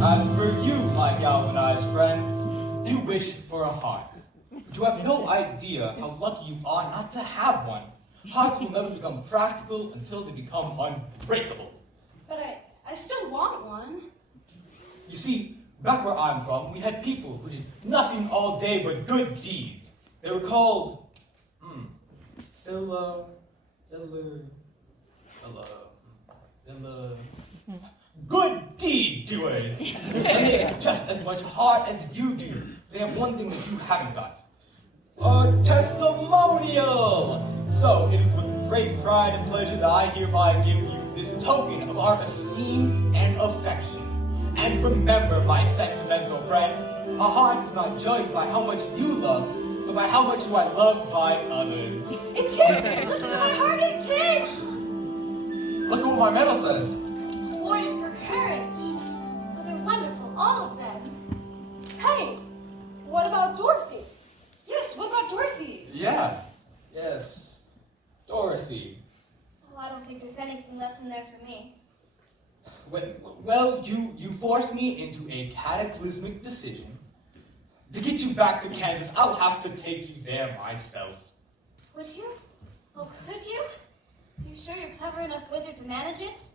As for you, my galvanized friend, you wish for a heart. But you have no idea how lucky you are not to have one. Hearts will never become practical until they become unbreakable. But I still want one. You see, back where I'm from, we had people who did nothing all day but good deeds. They were called, good deed doers. And they have just as much heart as you do. They have one thing that you haven't got. A testimonial! So, it is with great pride and pleasure that I hereby give you this token of our esteem and affection. And remember, my sentimental friend, a heart is not judged by how much you love, but by how much you are loved by others. It ticks! Listen to my heart, it ticks! Look at what my medal says. Awarded for courage. Oh, they're wonderful, all of them. Hey, what about Dorothy? Yes, what about Dorothy? Yeah. Yes, Dorothy. Oh, I don't think there's anything left in there for me. Well, you forced me into a cataclysmic decision. To get you back to Kansas, I'll have to take you there myself. Would you? Oh, could you? You sure you're clever enough wizard to manage it?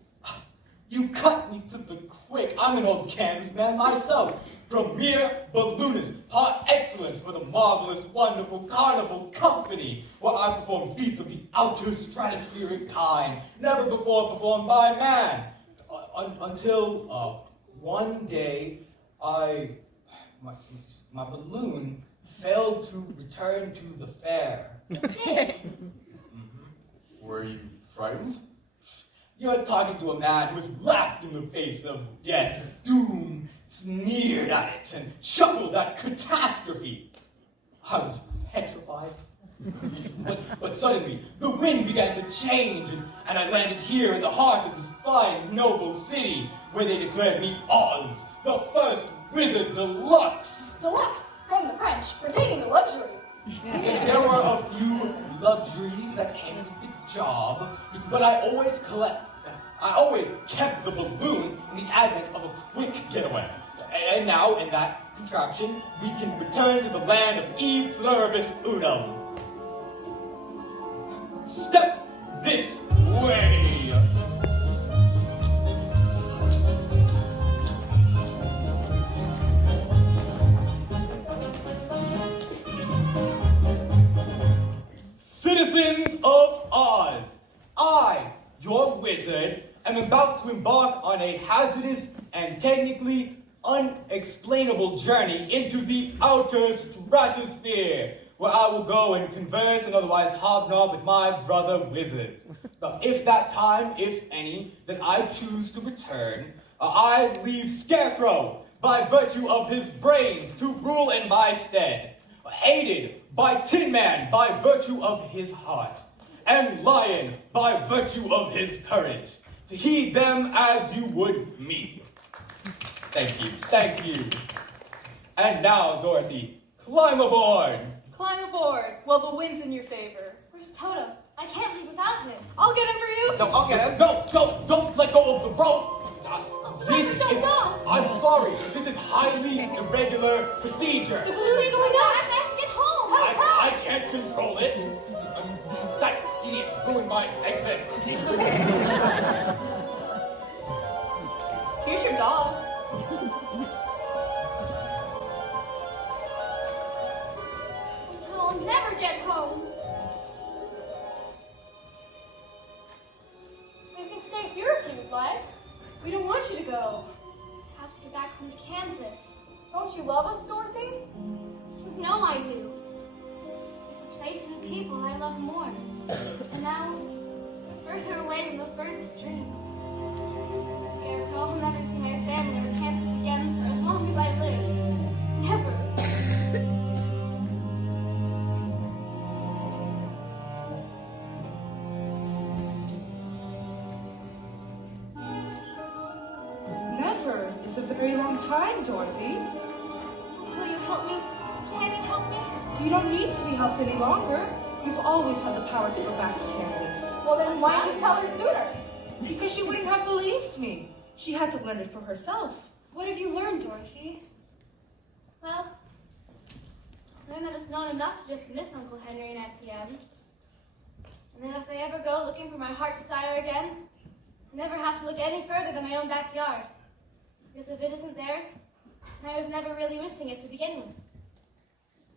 You cut me to the quick. I'm an old Kansas man myself. Premier balloonist, par excellence for the marvelous, wonderful carnival company, where I perform feats of the outer stratospheric kind, never before performed by man. Until one day, my balloon failed to return to the fair. It did. Were you frightened? You're talking to a man who has laughed in the face of death, doom, sneered at it, and chuckled at catastrophe. I was petrified. But suddenly, the wind began to change, and I landed here in the heart of this fine, noble city, where they declared me Oz, the first wizard deluxe. Deluxe, from the French, pertaining to luxury. There were a few luxuries that came with the job, but I always kept the balloon in the advent of a quick getaway. And now, in that contraption, we can return to the land of E pluribus unum. Step this way! Citizens of Oz, I, your wizard, am about to embark on a hazardous and technically unexplainable journey into the outer stratosphere, where I will go and converse and otherwise hobnob with my brother wizards. Now, if that time, if any, that I choose to return, I leave Scarecrow by virtue of his brains to rule in my stead, hated by Tin Man by virtue of his heart, and Lion by virtue of his courage, to heed them as you would me. Thank you. And now, Dorothy, climb aboard. Climb aboard. Well, the wind's in your favor. Where's Toto? I can't leave without him. I'll get him for you. No, I'll get him. No, don't let go of the rope. Professor, don't go. I'm sorry, this is highly irregular procedure. The balloon's going I up. have to get home. I can't control it. That idiot ruined my exit. Here's your dog. I'll never get home. You can stay here if you would like. We don't want you to go. I have to get back home to Kansas. Don't you love us, Dorothy? You know I do. There's a place and people I love more. And now, we're further away than the furthest dream. Scarecrow, I'll never see my family or Kansas again for as long as I live. Never. Never is a very long time, Dorothy. Will you help me? Can you help me? You don't need to be helped any longer. You've always had the power to go back to Kansas. Well, then why didn't you tell her sooner? Because she wouldn't have believed me. She had to learn it for herself. What have you learned, Dorothy? Well, I learned that it's not enough to just miss Uncle Henry and Auntie Em. And that if I ever go looking for my heart's desire again, I never have to look any further than my own backyard. Because if it isn't there, I was never really missing it to begin with.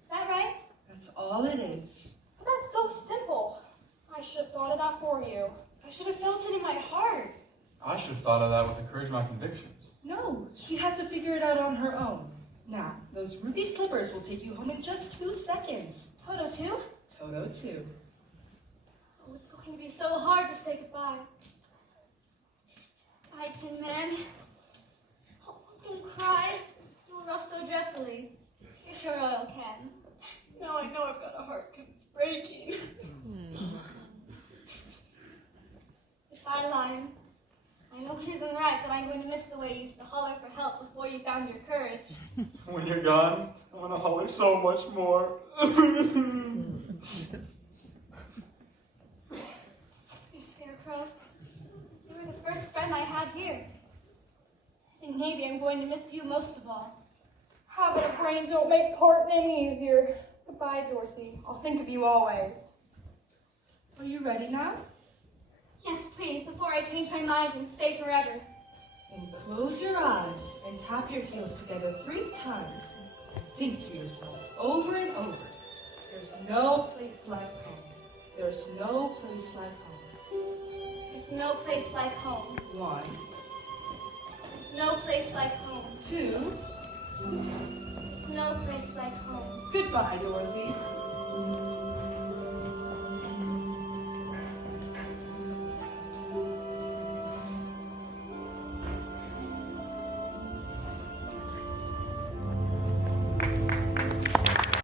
Is that right? That's all it is. But that's so simple. I should have thought of that for you. I should have felt it in my heart. I should have thought of that with the courage of my convictions. No, she had to figure it out on her own. Now, those ruby slippers will take you home in just 2 seconds. Toto too? Toto too. Oh, it's going to be so hard to say goodbye. Bye, Tin Man. Oh, don't cry. You'll rust so dreadfully. Here's your oil can. Now I know I've got a heart because it's breaking. Goodbye, Lion. I know it isn't right, but I'm going to miss the way you used to holler for help before you found your courage. When you're gone, I'm gonna holler so much more. You Scarecrow. You were the first friend I had here. I think maybe I'm going to miss you most of all. Habit of brain don't make parting any easier. Goodbye, Dorothy. I'll think of you always. Are you ready now? Yes, please, before I change my mind and stay forever. Then close your eyes and tap your heels together 3 times. And think to yourself over and over, there's no place like home. There's no place like home. There's no place like home. 1, There's no place like home. 2. There's no place like home. Goodbye, Dorothy.